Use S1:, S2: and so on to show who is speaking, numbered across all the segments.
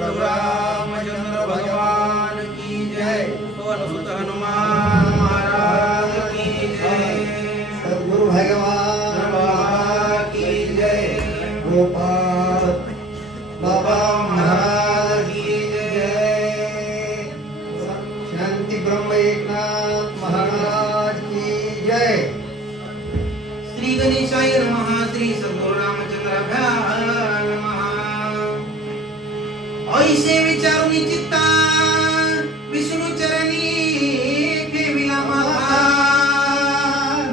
S1: प्रभु रामचंद्र भगवान की जय पवन हनुमान महाराज की जय
S2: सद्गुरु भगवान
S1: की जय
S2: गोपाल बाबा महाराज की जय शांती ब्रह्म एकनाथ महाराज की जय
S1: श्री गणेशाय नमः, श्री सद्गुरु विचारून चित्ता ठेविला माथा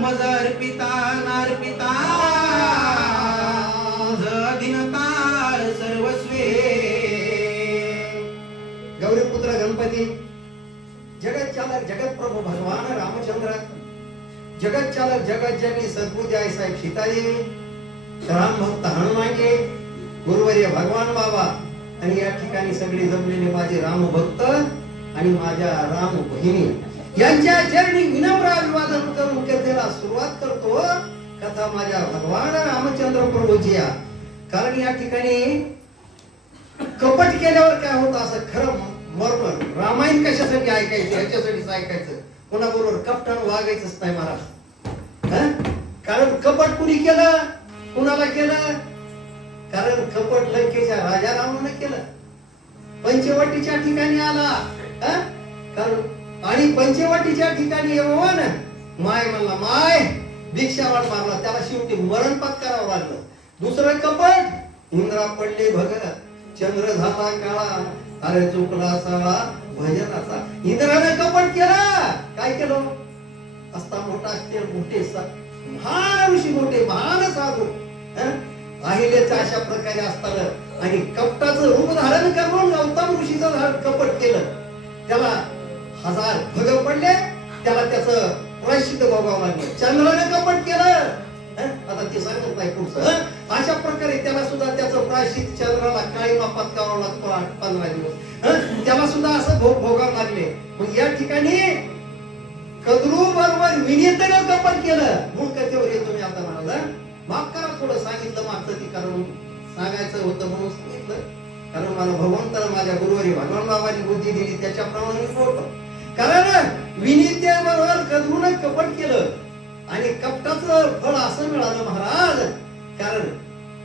S1: मज अर्पिता नार्पिता मज अधीनता सर्वस्वे.
S2: गौरीपुत्र गणपती जगत चालक जगत प्रभू भगवान रामचंद्र जगत चालक जगत जननी सद्गुरु आई साहेब सीतादेवी राम भक्त हनुमानजी गुरुवर्य भगवान बाबा आणि या ठिकाणी सगळे जमलेले माझे राम भक्त आणि माझ्या राम बहिणी. यांच्या चरणी विनम्र अभिवादन करून कथेला सुरुवात करतो. कथा माझ्या भगवान रामचंद्र प्रभूची या कारण या ठिकाणी कपट केल्यावर काय होतं असं खरं मर्म रामायण कशासाठी ऐकायचं याच्यासाठीच ऐकायचं? कोणाबरोबर कपटान वागायचंच नाही महाराज कारण कपट कुणी केलं कुणाला केलं? कारण कपट लंकेच्या राजा रावणाने केलं. पंचवटीच्या ठिकाणी आला. कारण आणि पंचवटीच्या ठिकाणी येऊन माय म्हणला माय भिक्षावाट मारला. त्याला शेवटी मरण पत्करावं लागलं. दुसरं कपट इंद्रा पडले भगत. चंद्र झाला काळा. अरे चुकला साळा भजनाचा. इंद्राने कपट केला. काय केलं? असता मोठा असते मोठे महान ऋषी मोठे महान साधू. हं? अशा प्रकारे असताना आणि कपटाचं रूप धारण करून गौतम ऋषीचं कपट केलं. त्याला हजार भग पडले त्याला त्याच प्रायश्चित भोगावं लागलं. चंद्राने कपट केलं. आता ते सांगत नाही पुढचं. अशा प्रकारे त्याला सुद्धा त्याचं प्रायश्चित चंद्राला काळीमा पत्कावं लागतो पंधरा दिवस. त्याला सुद्धा असं भोग भोगावं लागले. मग या ठिकाणी कद्रू बरोबर विनीतनं कपट केलं. मूळ होतं म्हणून सांगितलं. कारण मला भगवंतानं माझ्या गुरुवारी भगवान बाबांनी बुद्धी दिली त्याच्याप्रमाणे मी बोलतो. कारण बरोबर कदरून कपट केलं आणि कपटाचं फळ असं मिळालं महाराज. कारण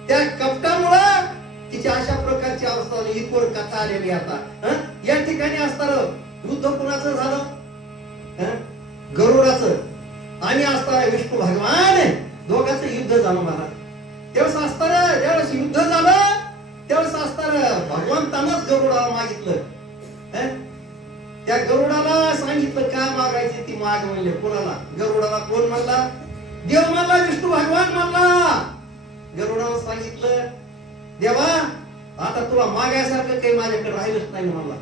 S2: त्या कपटामुळं तिच्या अशा प्रकारची अवस्था झाली. इथवर कथा आलेली आता? हं? या ठिकाणी असताना युद्ध कुणाचं झालं? गरुडाचं. आणि असताना विष्णू भगवान. दोघांचं युद्ध झालं महाराज. भगवंतानंच गरुडाला मागितलं? त्या गरुडाला सांगितलं काय मागायचे ती माग? म्हणले कोणाला? गरुडाला कोण म्हणला? देव म्हणला विष्णू भगवान म्हणला. गरुडाला सांगितलं देवा आता तुला मागायसारखं काही माझ्याकडे राहिलंच नाही म्हणला.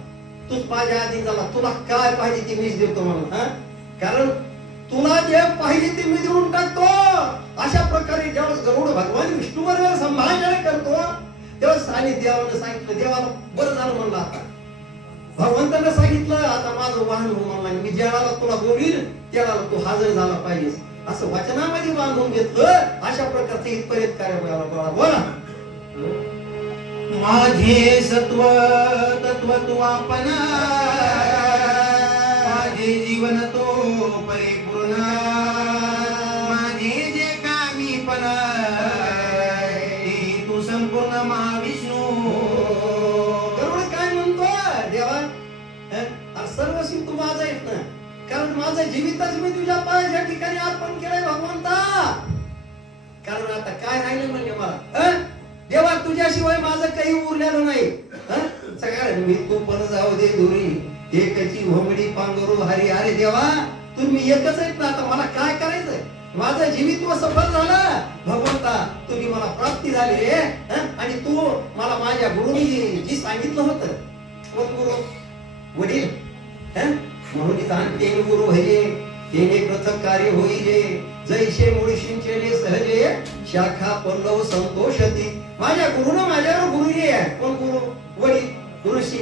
S2: तूच माझ्या आधी झाला. तुला काय पाहिजे ते मीच देतो म्हणला हा? कारण तुला जे पाहिजे ते मी देऊन टाकतो. अशा प्रकारे जेव्हा गरुड भगवान विष्णूवर रस आणि देवानं सांगितलं देवाला बरं झालं म्हणलं आता. भगवंतानं सांगितलं आता माझं वाहन हो म्हणला मी ज्याला तुला बोलील त्याला तू हजर झाला पाहिजे असं वचनामध्ये बांधून घेतलं अशा प्रकारचं इथपर्यंत कार्य बोला बोला.
S1: माझे सत्व तत्व तू आपण माझे जीवन तो परिपूर्ण.
S2: अरे सर्वस्वी तू माझा येत ना. कारण माझं जीवितच मी तुझ्या पायाच्या ठिकाणी अर्पण केलंय भगवंता. कारण आता काय राहिलं म्हणजे मला? देवा तुझ्याशिवाय माझं काही उरलेलं नाही. सगळ्या मी तू पण जाऊ दे दुरी. एकची भोमडी पांगरू हरी अरे देवा तुम्ही एकच आहेत ना. आता मला काय करायचंय? माझं जीवित्व सफल झालं. भगवंता तुझी मला प्राप्ती झाली रे. आणि तू मला माझ्या गुरुनी जी सांगितलं होतं. गुरु वडील म्हणून इथं तेन गुरु भजे तेने प्रथम कार्य होईले. जैसे मुळशींचे सहजे शाखा पल्लव संतोषती. माझ्या गुरुनं माझ्यावर गुरुजी आहे कोण गुरु? वडील गुरुशी